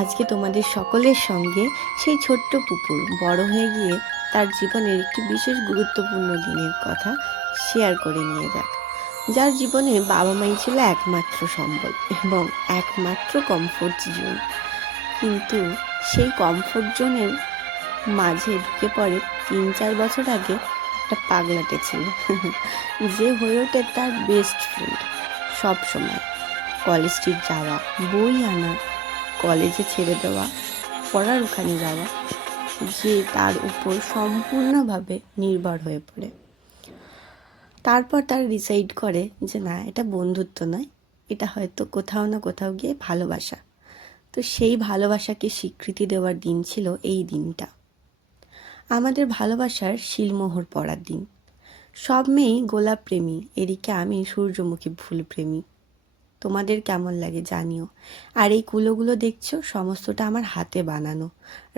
আজকে তোমাদের সকলের সঙ্গে সেই ছোট্ট পুকুর বড় হয়ে গিয়ে তার জীবনের একটি বিশেষ গুরুত্বপূর্ণ দিনের কথা শেয়ার করে নিয়ে যাক। যার জীবনে বাবা মাই ছিল একমাত্র সম্বল এবং একমাত্র কমফোর্ট জোন, কিন্তু সেই কমফোর্ট জোনের মাঝে ঢুকে পড়ে 3-4 বছর আগে একটা পাগলাটে ছেলে যে হয়ে ওঠে তার বেস্ট ফ্রেন্ড। সব সময় কলেজ স্ট্রিট যাওয়া, বই আনা, কলেজে ছেড়ে দেওয়া, পড়ার ওখানে যাওয়া, যে তার উপর সম্পূর্ণভাবে নির্ভর হয়ে পড়ে। তারপর তার ডিসাইড করে যে না, এটা বন্ধুত্ব নয়, এটা হয়তো কোথাও না কোথাও গিয়ে ভালোবাসা। তো সেই ভালোবাসাকে স্বীকৃতি দেওয়ার দিন ছিল এই দিনটা, আমাদের ভালোবাসার শিলমোহর পড়ার দিন। সব মেয়েই গোলাপ প্রেমী, এদিকে আমি সূর্যমুখী ফুল প্রেমী। তোমাদের কেমন লাগে জানিও। আর এই কুলোগুলো দেখছো, সমস্তটা আমার হাতে বানানো,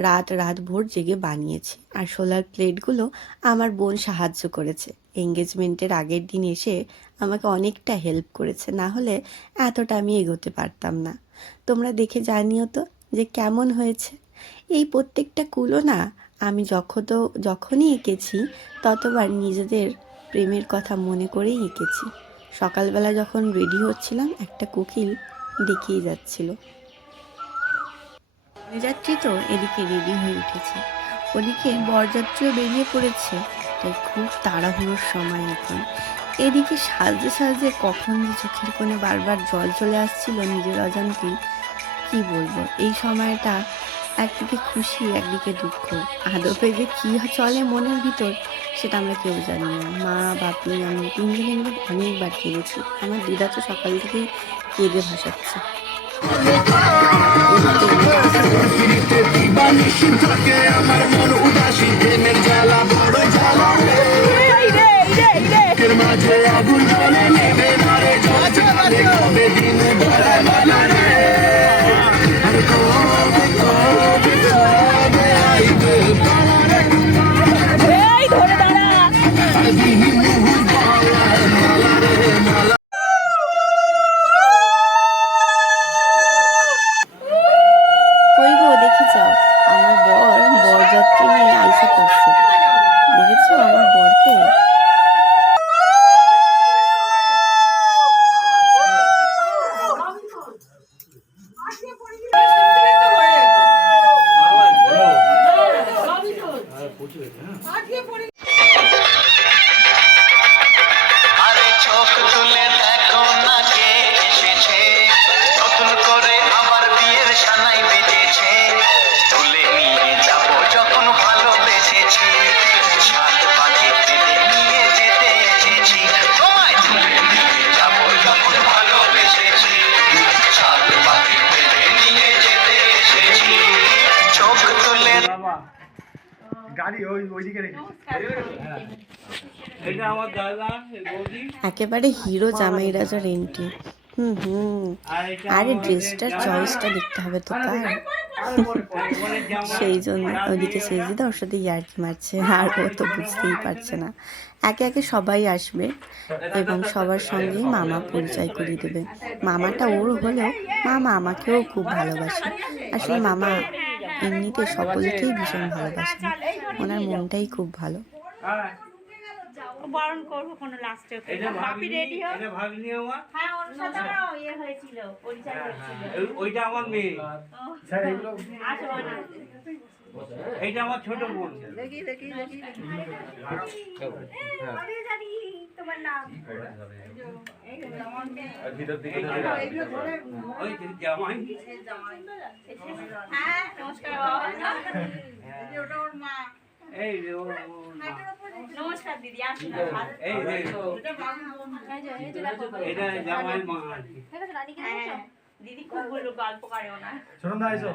রাত ভোর জেগে বানিয়েছি। আর সোলার প্লেটগুলো আমার বোন সাহায্য করেছে, এঙ্গেজমেন্টের আগের দিন এসে আমাকে অনেকটা হেল্প করেছে, না হলে এতটা আমি এগোতে পারতাম না। তোমরা দেখে জানিও তো যে কেমন হয়েছে। এই প্রত্যেকটা কুলো না আমি যখনই এঁকেছি ততবার নিজেদের প্রেমের কথা মনে করেই এঁকেছি। সকালবেলা যখন রেডি হচ্ছিলাম, একটা কোকিল ডেকেই যাচ্ছিল। যাত্রী তো এদিকে রেডি হয়ে উঠেছে, ওদিকে বরযাত্রীও বেরিয়ে পড়েছে, তাই খুব তাড়াহুড়োর সময় এখন। এদিকে সাজতে সাজতে কখন যে চোখের কোণে বারবার জল চলে আসছিল নিজের অজান্তেই, কি বলবো। এই সময়টা একদিকে খুশি, একদিকে দুঃখ। আদপে যে কি চলে মনের ভিতর সেটা আমরা কেউ জানি না। মা, বাপি, আমি তিনজনে মিলে অনেকবার কেঁদেছি। আমার দিদা তো সকাল থেকেই কেঁদে ভাসাচ্ছে। কই গো, দেখে যাও, আমার বরযাত্রী নিয়ে আইসা করছে। দেখেছো আমার বরকে? একেবারে হিরো জামাই রাজার এন্ট্রি। আরে ড্রেসটার চয়েসটা দেখতে হবে তো কার। সেই জন্য ওদিকে সেজদিদা ওর সাথে ইয়ার্কি মারছে, আর ও তো বুঝতেই পারছে না। একে একে সবাই আসবে এবং সবার সঙ্গেই মামা পরিচয় করিয়ে দেবে। মামাটা ওর হলেও মামা আমাকেও খুব ভালোবাসে। আসলে মামা এমনিতে সকলকেই ভীষণ ভালোবাসেন, ওনার মনটাই খুব ভালো। বরণ করবো কোনো লাস্টে। বাপি রেডি হও। এটা ভাগ্নি আমার। হ্যাঁ, ওর সাথে ইয়ে হয়েছিল, পরিচয় হয়েছিল। ওইটা আমার মেয়ে। স্যার এগুলো আসো না। এইটা আমার ছোট বোন। দেখি। আমি জানি তোমার নাম। এই আমার মেয়ে। আর ভিতর দিকে এইগুলো ধরে ওই জামাই। হ্যাঁ, নমস্কার বাবা। এই ওটা ওর মা। এই রে ও নমস্কার দিদি, আসুন। এই এটা জামাই মা। দিদি খুব ভালো গল্প করে ওনা। শুনুন না এসো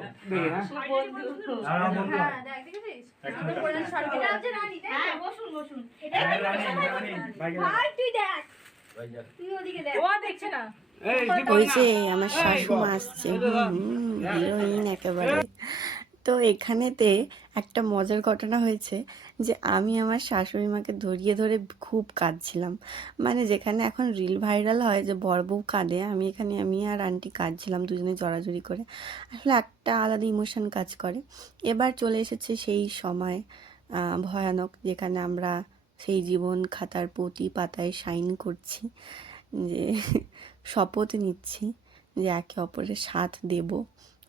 বন্ধু। হ্যাঁ দেখ দেখেছিস এটা আছে রানী। হ্যাঁ বসুন এটা রানী ভাই তুই দেখ, তুই ওদিকে দেখ। ও দেখছে না। ওই যে আমার শাশুমা আসছে, হিরোইন একেবারে। তো এখানেতে একটা মজার ঘটনা হয়েছে যে আমি আমার শাশুড়ি মাকে ধরিয়ে ধরে খুব কাঁদছিলাম। মানে যেখানে এখন রিল ভাইরাল হয় যে বর বউ কাঁদে, আমি আর আন্টি কাঁদছিলাম দুজনে জড়াজড়ি করে। আসলে একটা আলাদা ইমোশন কাজ করে। এবার চলে এসেছে সেই সময় ভয়ানক, যেখানে আমরা সেই জীবন খাতার প্রতি পাতায় সাইন করছি, যে শপথ নিচ্ছি যে একে অপরের সাথ দেব।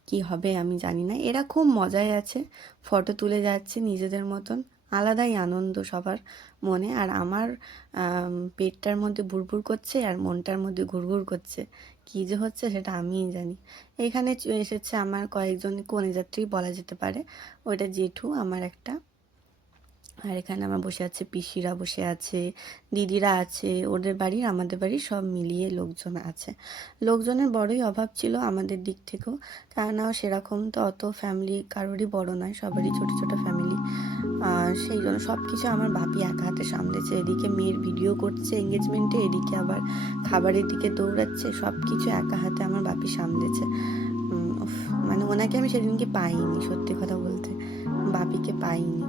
কি হবে আমি জানি না। এরা খুব মজায় আছে, ফটো তুলে যাচ্ছে নিজেদের মতন, আলাদাই আনন্দ সবার মনে। আর আমার পেটটার মধ্যে বুড়বুড় করছে আর মনটার মধ্যে ঘুরঘুর করছে, কী যে হচ্ছে সেটা আমিই জানি। এখানে এসেছে আমার কয়েকজন কনেযাত্রী বলা যেতে পারে, ওইটা জেঠু আমার একটা। আর এখানে আমার বসে আছে পিসিরা, বসে আছে দিদিরা, আছে ওদের বাড়ির আমাদের বাড়ির সব মিলিয়ে লোকজন আছে। লোকজনের বড়ই অভাব ছিল আমাদের দিক থেকেও, কেননা সেরকম তো অত ফ্যামিলি কারোরই বড় নয়, সবারই ছোট ছোট ফ্যামিলি। সেই জন্য সব কিছু আমার বাপি একা হাতে সামলেছে। এদিকে মেয়ের ভিডিও করছে এঙ্গেজমেন্টে, এদিকে আবার খাবারের দিকে দৌড়াচ্ছে, সব কিছু একা হাতে আমার বাপি সামলেছে। মানে ওনাকে আমি সেদিনকে পাইনি, সত্যি কথা বলতে বাপিকে পাইনি।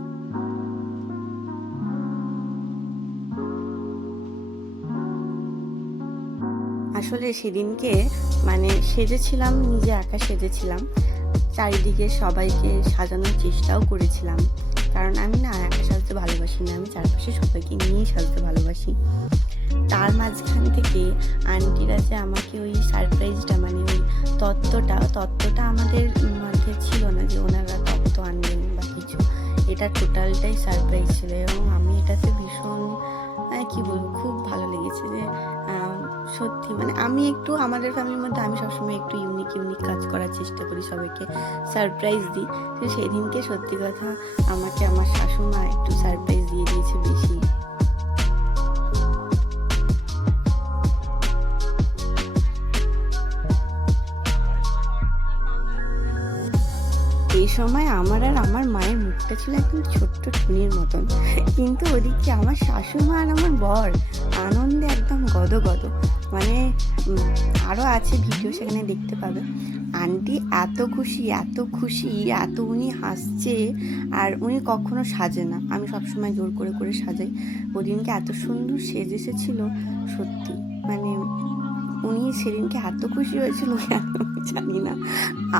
আসলে সেদিনকে মানে সেজেছিলাম, নিজে একা সেজেছিলাম, চারিদিকে সবাইকে সাজানোর চেষ্টাও করেছিলাম, কারণ আমি না একা সাজতে ভালোবাসি না, আমি চারপাশে সবাইকে নিয়েই সাজতে ভালোবাসি। তার মাঝখান থেকে আন্টিরা যে আমাকে ওই সারপ্রাইজটা, মানে ওই তত্ত্বটা আমাদের মধ্যে ছিল না যে ওনারা তত্ত্ব আনবেন বা কিছু, এটা টোটালটাই সারপ্রাইজ ছিল। এবং আমি এটাতে ভীষণ কি বলবো, খুব ভালো লেগেছে যে সত্যি মানে আমি একটু আমাদের ফ্যামিলির মধ্যে আমি সবসময় একটু ইউনিক কাজ করার চেষ্টা করি, সবাইকে সারপ্রাইজ দিই। তো সেদিনকে সত্যি কথা আমাকে আমার শাশুড়ি একটু সারপ্রাইজ দিয়ে দিয়েছে বেশি। এই সময় আমার আর আমার মায়ের মুখটা ছিল একদম ছোট্ট টুনির মতন, কিন্তু ওদিকে আমার শাশুড়ি আর আমার বর আনন্দে একদম গদগদ। মানে আরও আছে ভিডিও, সেখানে দেখতে পাবে। আন্টি এত খুশি এত উনি হাসছে, আর উনি কখনো সাজে না, আমি সবসময় জোর করে করে সাজাই। ওদিনকে এত সুন্দর সেজে এসেছিল সত্যি, মানে উনি সেদিনকে এত খুশি হয়েছিল কেন জানি না।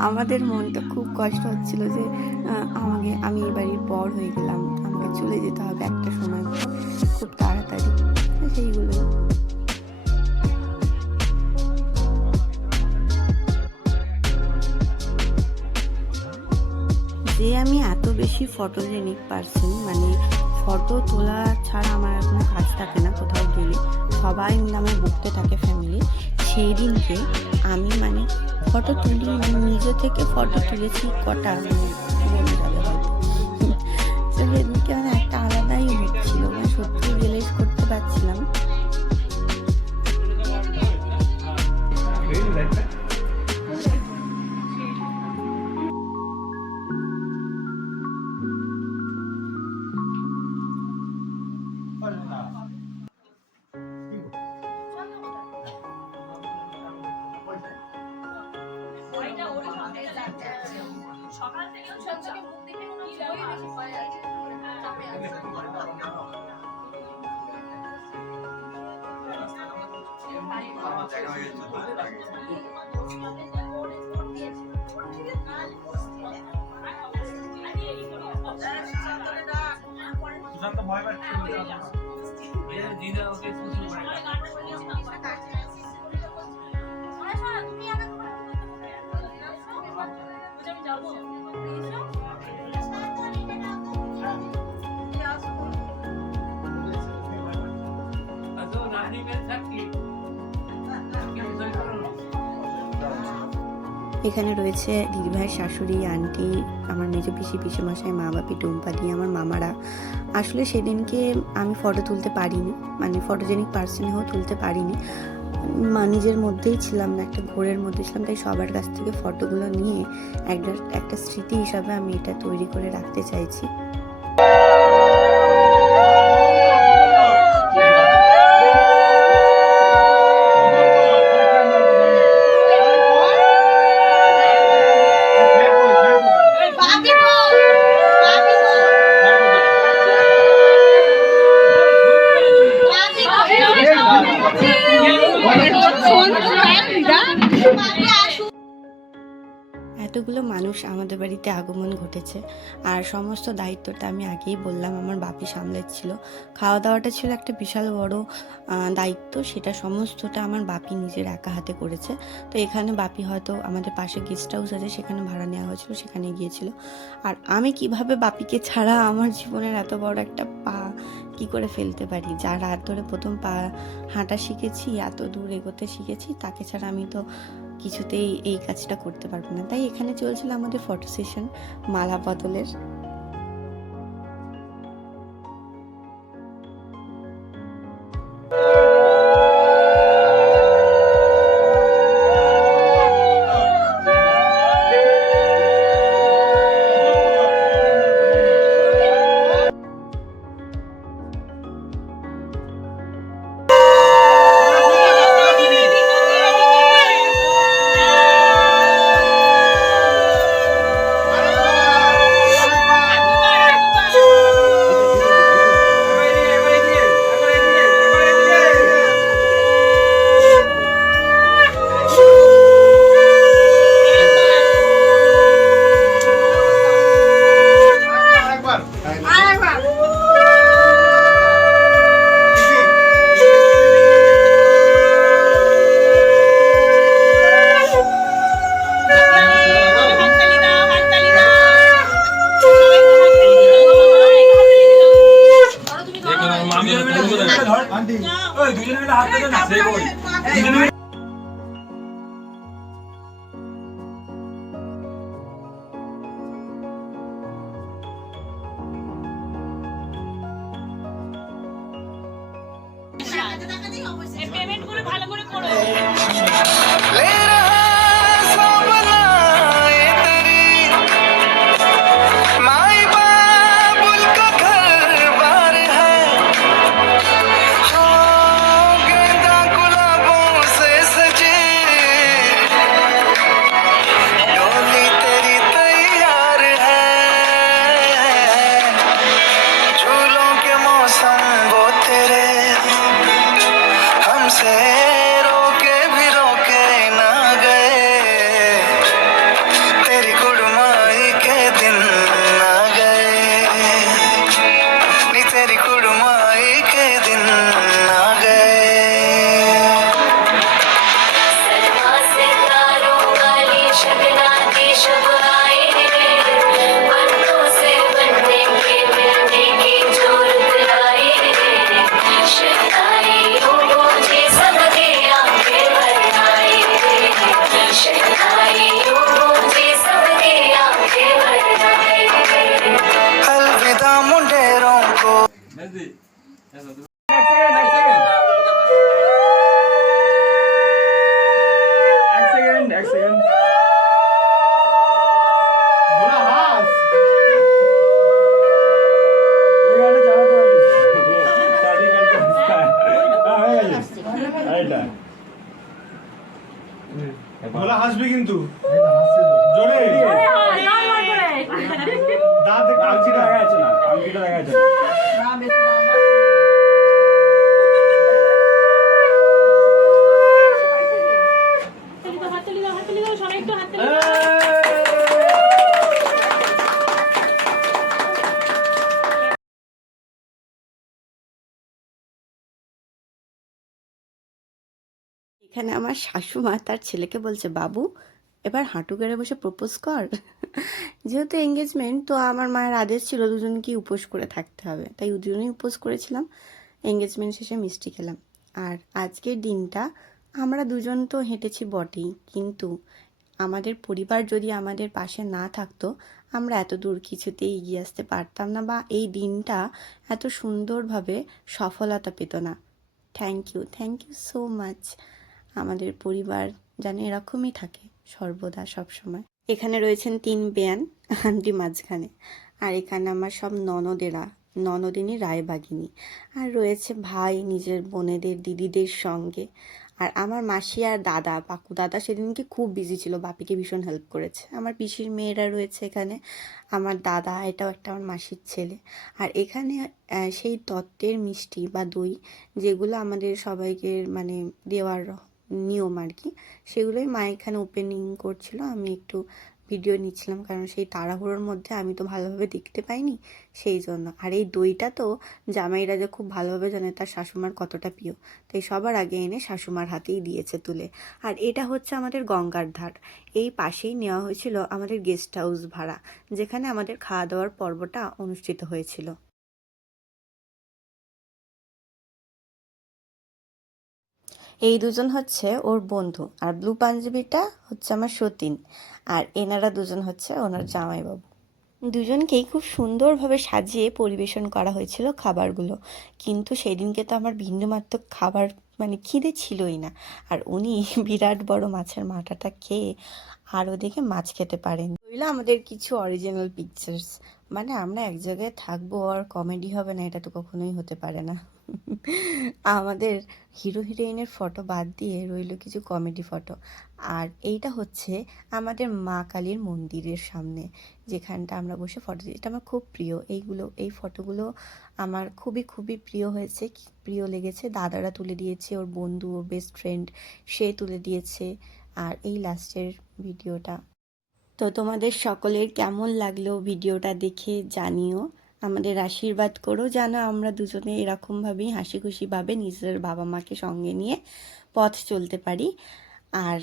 আমাদের মনটা খুব কষ্ট হচ্ছিল যে আমি এই বাড়ির বর হয়ে গেলাম, আমাকে চলে যেতে হবে একটা সময় খুব তাড়াতাড়ি, সেইগুলো। যে আমি এত বেশি ফটোজেনিক পারসন, মানে ফটো তোলা ছাড়া আমার আর কোনো কাজ থাকে না। কোথাও গেলে সবাই মিলে আমার বকতে থাকে ফ্যামিলি। সেই দিনকে আমি মানে ফটো তুলি, নিজে থেকে ফটো তুলেছি কটা বলে যাবে হয়তো। তো সেদিনকে মানে একটা আলাদাই হচ্ছিল, মানে সত্যি রিয়েলাইজ করতে পারছিলাম। সকাল থেকে মুখ দেখে মনে হচ্ছে ওই বেশি ভয় আছে, চাপে আছে। এখানে রয়েছে দিদিভাইয়ের শাশুড়ি, আন্টি, আমার মেজো পিসি, পিসেমশাই, মা বাপি, টুম্পা দিয়ে আমার মামারা। আসলে সেদিনকে আমি ফটো তুলতে পারিনি, মানে ফটোজেনিক পার্সনেও তুলতে পারিনি, নিজের মধ্যেই ছিলাম না, একটা ঘোরের মধ্যে ছিলাম। তাই সবার কাছ থেকে ফটোগুলো নিয়ে একটা স্মৃতি হিসাবে আমি এটা তৈরি করে রাখতে চাইছি। বাকি এতগুলো মানুষ আমাদের বাড়িতে আগমন ঘটেছে, আর সমস্ত দায়িত্বটা আমি আগেই বললাম আমার বাপি সামলাচ্ছিল। খাওয়া দাওয়াটা ছিল একটা বিশাল বড় দায়িত্ব, সেটা সমস্তটা আমার বাপি নিজের একা হাতে করেছে। তো এখানে বাপি হয়তো আমাদের পাশে গেস্ট হাউস আছে, সেখানে ভাড়া নেওয়া হয়েছিল, সেখানে গিয়েছিল। আর আমি কিভাবে বাপিকে ছাড়া আমার জীবনের এত বড় একটা পা কি করে ফেলতে পারি, যার হাত ধরে প্রথম পা হাঁটা শিখেছি, এত দূর এগোতে শিখেছি, তাকে ছাড়া আমি তো কিছুতেই এই কাজটা করতে পারবো না। তাই এখানে চলছিল আমাদের ফটো সেশন মালা বদলের। পেমেন্ট করে ভালো করে করো। ভোলা হাসবি কিন্তু জোরে দাঁত আংটিটা দেখা যাচ্ছে না, আংটিটা দেখা যাচ্ছে এখানে আমার শাশুমা তার ছেলেকে বলছে, বাবু এবার হাঁটু গেড়ে বসে প্রপোজ কর। যেহেতু এঙ্গেজমেন্ট, তো আমার মায়ের আদেশ ছিল দুজনকেই উপোস করে থাকতে হবে, তাই দুজনেই উপোস করেছিলাম। এঙ্গেজমেন্ট শেষে মিষ্টি খেলাম। আর আজকের দিনটা আমরা দুজন তো হেঁটেছি বটেই, কিন্তু আমাদের পরিবার যদি আমাদের পাশে না থাকতো, আমরা এত দূর কিছুতেই এগিয়ে আসতে পারতাম না, বা এই দিনটা এত সুন্দরভাবে সফলতা পেত না। Thank you so much. আমাদের পরিবার যেন এরকমই থাকে সর্বদা সবসময়। এখানে রয়েছেন 3 বেয়ান, আন্টি মাঝখানে, আর এখানে আমার সব ননদেরা, ননদিনী রায়বাগিনী, আর রয়েছে ভাই নিজের বোনেদের দিদিদের সঙ্গে। আর আমার মাসি আর দাদা, পাকু দাদা সেদিনকে খুব বিজি ছিল, বাপিকে ভীষণ হেল্প করেছে। আমার পিসির মেয়েরা রয়েছে এখানে, আমার দাদা, এটাও একটা আমার মাসির ছেলে। আর এখানে সেই তত্ত্বের মিষ্টি বা দই, যেগুলো আমাদের সবাইকে মানে দেওয়ার নিয়ম আর কি, সেগুলোই মা এখানে ওপেনিং করছিল, আমি একটু ভিডিও নিচ্ছিলাম, কারণ সেই তাড়াহুড়োর মধ্যে আমি তো ভালোভাবে দেখতে পাইনি, সেই জন্য। আর এই দইটা তো জামাইরা যে খুব ভালোভাবে জানে তার শাশুমার কতটা প্রিয়, তাই সবার আগে এনে শাশুমার হাতেই দিয়েছে তুলে। আর এটা হচ্ছে আমাদের গঙ্গার ধার, এই পাশেই নেওয়া হয়েছিল আমাদের গেস্ট হাউস ভাড়া, যেখানে আমাদের খাওয়া দাওয়ার পর্বটা অনুষ্ঠিত হয়েছিল। এই দুজন হচ্ছে ওর বন্ধু, আর ব্লু পাঞ্জাবিটা হচ্ছে আমার সতীন, আর এনারা দুজন হচ্ছে ওনার জামাইবাবু। দুজনকেই খুব সুন্দরভাবে সাজিয়ে পরিবেশন করা হয়েছিল খাবারগুলো, কিন্তু সেদিনকে তো আমার বিন্দুমাত্র খাবার মানে খিদে ছিলই না। আর উনি বিরাট বড় মাছের মাথাটা খেয়ে আর ওদিকে মাছ খেতে পারেন। রইল আমাদের কিছু অরিজিনাল পিকচার্স, মানে আমরা এক জায়গায় থাকবো আর কমেডি হবে না, এটা তো কখনোই হতে পারে না। আমাদের হিরো হিরোইনের ফটো বাদ দিয়ে রইল কিছু কমেডি ফটো। আর এইটা হচ্ছে আমাদের মা কালীর মন্দিরের সামনে, যেখানটা আমরা বসে ফটো দিই। এটা আমার খুব প্রিয়, এই ফটোগুলো আমার খুবই খুবই প্রিয় হয়েছে, প্রিয় লেগেছে। দাদারা তুলে দিয়েছে, ওর বন্ধু, ওর বেস্ট ফ্রেন্ড, সে তুলে দিয়েছে। আর এই লাস্টের ভিডিওটা তো তোমাদের সকলের কেমন লাগলো ভিডিওটা দেখে জানিও। আমাদের আশীর্বাদ করো যেন আমরা দুজনে এরকমভাবেই হাসি খুশিভাবে নিজের বাবা মাকে সঙ্গে নিয়ে পথ চলতে পারি। আর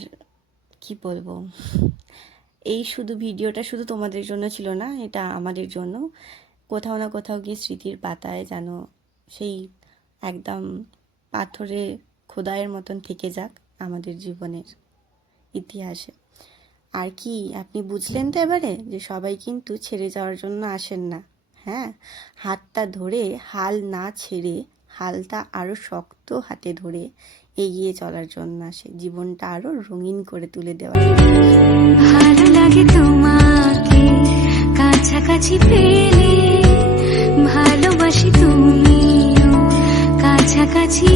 কি বলবো, এই ভিডিওটা শুধু তোমাদের জন্য ছিল না, এটা আমাদের জন্য। কোথাও না কোথাও গিয়ে স্মৃতির পাতায় যেন সেই একদম পাথরে খোদাইয়ের মতন থেকে যাক আমাদের জীবনের ইতিহাসে। আর কি আপনি বুঝলেন তো এবারে, যে সবাই কিন্তু ছেড়ে যাওয়ার জন্য আসেন না। হ্যাঁ, হাতটা ধরে হাল না ছেড়ে, হালটা আরও শক্ত হাতে ধরে এগিয়ে চলার জন্য আসে, জীবনটা আরও রঙিন করে তুলে দেওয়ার জন্য। ভালো লাগে তোমাকে কাছাকাছি পেলে, ভালোবাসি তুমিও কাছাকাছি